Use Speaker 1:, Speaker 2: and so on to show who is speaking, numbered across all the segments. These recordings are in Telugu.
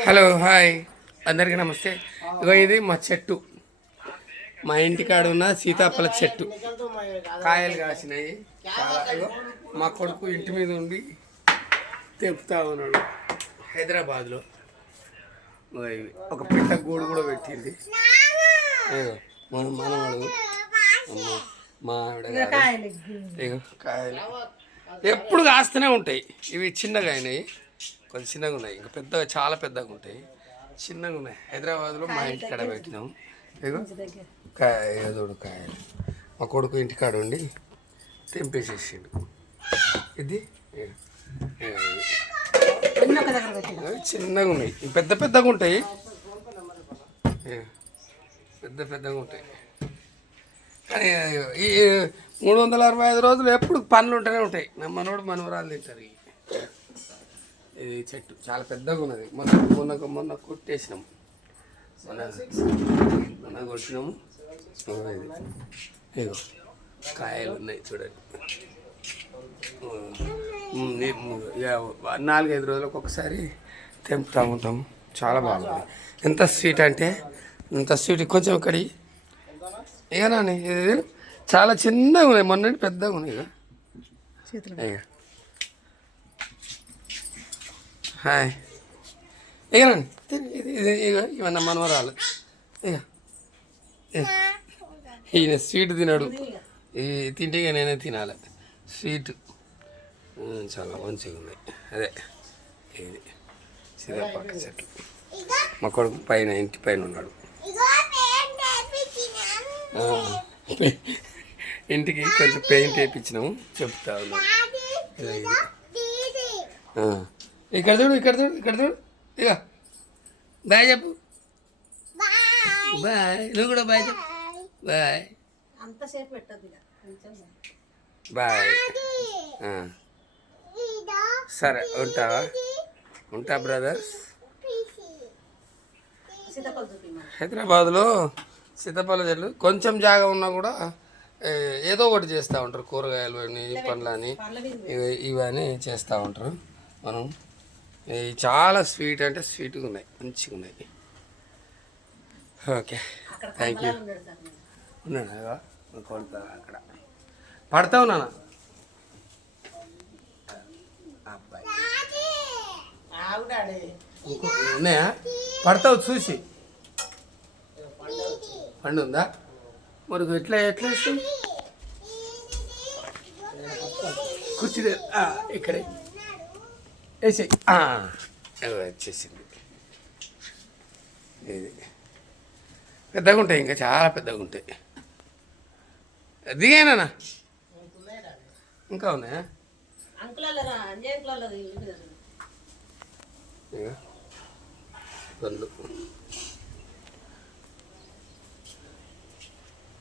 Speaker 1: Hello hi. అందరికీ నమస్తే. ఇగో ఇది మా చెట్టు. మా ఇంటికాడ ఉన్న సీతాఫల చెట్టు. కాయలు కాసినాయి. చాలా ఇగో మా కొడుకు ఇంటి మీద ఉండి తెంపుతా ఉన్నాడు. హైదరాబాద్లో. ఒక పిట్ట గూడు కూడా పెట్టింది. మన మనవాడు. మా ఆవిడ కాయలు. ఎప్పుడు కాస్తూనే ఉంటాయి. ఇవి చిన్నగా అయినాయి. కొంచెం చిన్నగా ఉన్నాయి. ఇంకా పెద్దగా చాలా పెద్దగా ఉంటాయి. చిన్నగా ఉన్నాయి. హైదరాబాద్లో మా ఇంటికాడ పెట్టినాం. ఇగో కాయ చూడు కాయలు. మా కొడుకు ఇంటికాడ ఉండి తెంపేసేసిండు. ఇది చిన్నగా ఉన్నాయి. పెద్ద పెద్దగా ఉంటాయి. పెద్ద పెద్దగా ఉంటాయి. కానీ ఈ మూడు వందల అరవై ఐదు రోజులు ఎప్పుడు పనులు ఉంటూనే ఉంటాయి. నా మనోడు మనవరాలు తింటారు. ఇది చెట్టు. చాలా పెద్దగా ఉన్నది. మొన్న మొన్న మొన్న కొట్టేసినాం. మొన్న మొన్న కొట్టినాము ఇగో ఇది కాయలు ఉన్నాయి చూడండి. నాలుగైదు రోజులకు ఒకసారి తెంపుతా ఉంటాం. చాలా బాగుంది ఎంత స్వీట్ అంటే ఎంత స్వీట్? కొంచెం ఇక్కడి ఇక నాని ఇది చాలా చిన్నగా ఉన్నాయి. మొన్నటి పెద్దగా ఉన్నాయి. ఇక ఇక హాయ్. ఇక రండి. తిను, ఇది ఇది ఇక ఇవన్న మనవరాలు. ఇక. ఈయన స్వీట్ తినడు. ఈ తింటే నేనే తినాలి. స్వీట్. చాలా మంచిగా ఉన్నాయి అదే. ఇది. సీతాపక్క చెట్లు మా కొడుకు పైన ఇంటి పైన ఉన్నాడు. ఇంటికి కొంచెం పెయింట్ వేయించినాము చెప్తా ఉన్నాను. ఆ. ఇక్కడ చూడు ఇక్కడ చూడు ఇక్కడ చూడు. ఇక బాయ్ చెప్పు. బాయ్. నువ్వు కూడా బాయ్ చెప్పు. బాయ్. బాయ్. సరే ఉంటావా? ఉంటా బ్రదర్స్. హైదరాబాద్లో సీతాఫల చెట్లు. కొంచెం జాగా ఉన్నా కూడా ఏదో ఒకటి చేస్తూ ఉంటారు. కూరగాయలు అని పండ్లు అని
Speaker 2: పండ్ల మీద
Speaker 1: ఇవి- ఇవన్నీ చేస్తూ ఉంటారు. మనం ఇవి చాలా స్వీట్ అంటే స్వీట్గా ఉన్నాయి మంచిగా ఉన్నాయి. ఓకే థ్యాంక్ యూ
Speaker 2: పొలాలు ఉండడు సార్. నేను.
Speaker 1: ఉన్నాడా కొడతా అక్కడ. పడతావు నాన్న. ఉన్నాయా? పడతావు చూసి. పండు ఉందా మరి ఎట్లా ఎట్లా ఇస్తుంది ఇక్కడే. వేసి వచ్చేసింది ఇది పెద్దగా ఉంటాయి ఇంకా చాలా పెద్దగా ఉంటాయి దిగేనా ఇంకా ఉన్నాయా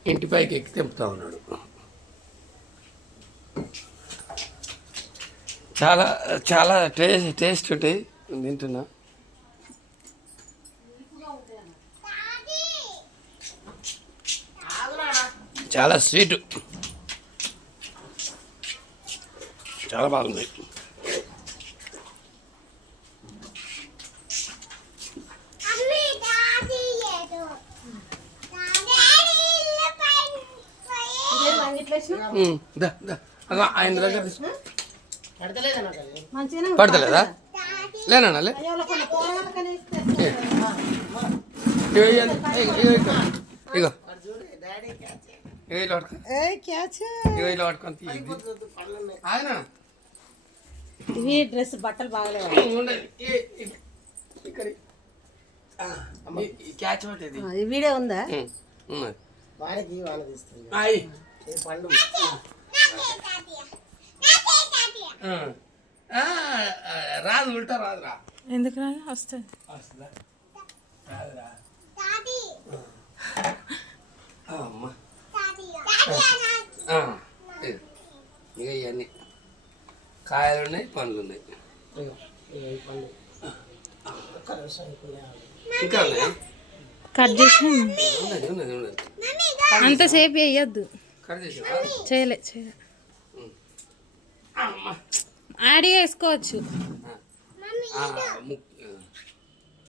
Speaker 1: ఇంటి పైకి ఎక్కి తెంపుతా ఉన్నాడు చాలా చాలా టేస్ట్ టేస్ట్ ఉంటాయి తింటున్నా. చాలా స్వీట్ చాలా బాగుంది. ఆయన దగ్గర. పడతలేదా? లేనా. ఇగో ఇలా పట్టుకొని. ఆగనా
Speaker 2: ఇవి డ్రెస్ బట్టలు బాగలేవు?
Speaker 1: క్యాచ్ పట్టేది
Speaker 2: ఈ వీడియో ఉందా.
Speaker 3: వాడికి వాళ్ళ తీస్తుంది పండు.
Speaker 1: రాదు ఉల్టా రాదురా.
Speaker 4: ఎందుకు రాదు? వస్తుంది
Speaker 1: వస్తుందా? రాదురా. ఆ, అమ్మ. ఇక ఇవన్నీ కాయలు ఉన్నాయి పండ్లు ఉన్నాయి ఇంకా ఉన్నాయి?
Speaker 4: కట్ చేసిన
Speaker 1: ఉన్నది ఉన్నది ఉన్నది
Speaker 4: అంతసేపు వేయద్దు.
Speaker 1: కట్ చేసావా?
Speaker 4: చేయలే చేయలే. ఆడి వేసుకోవచ్చు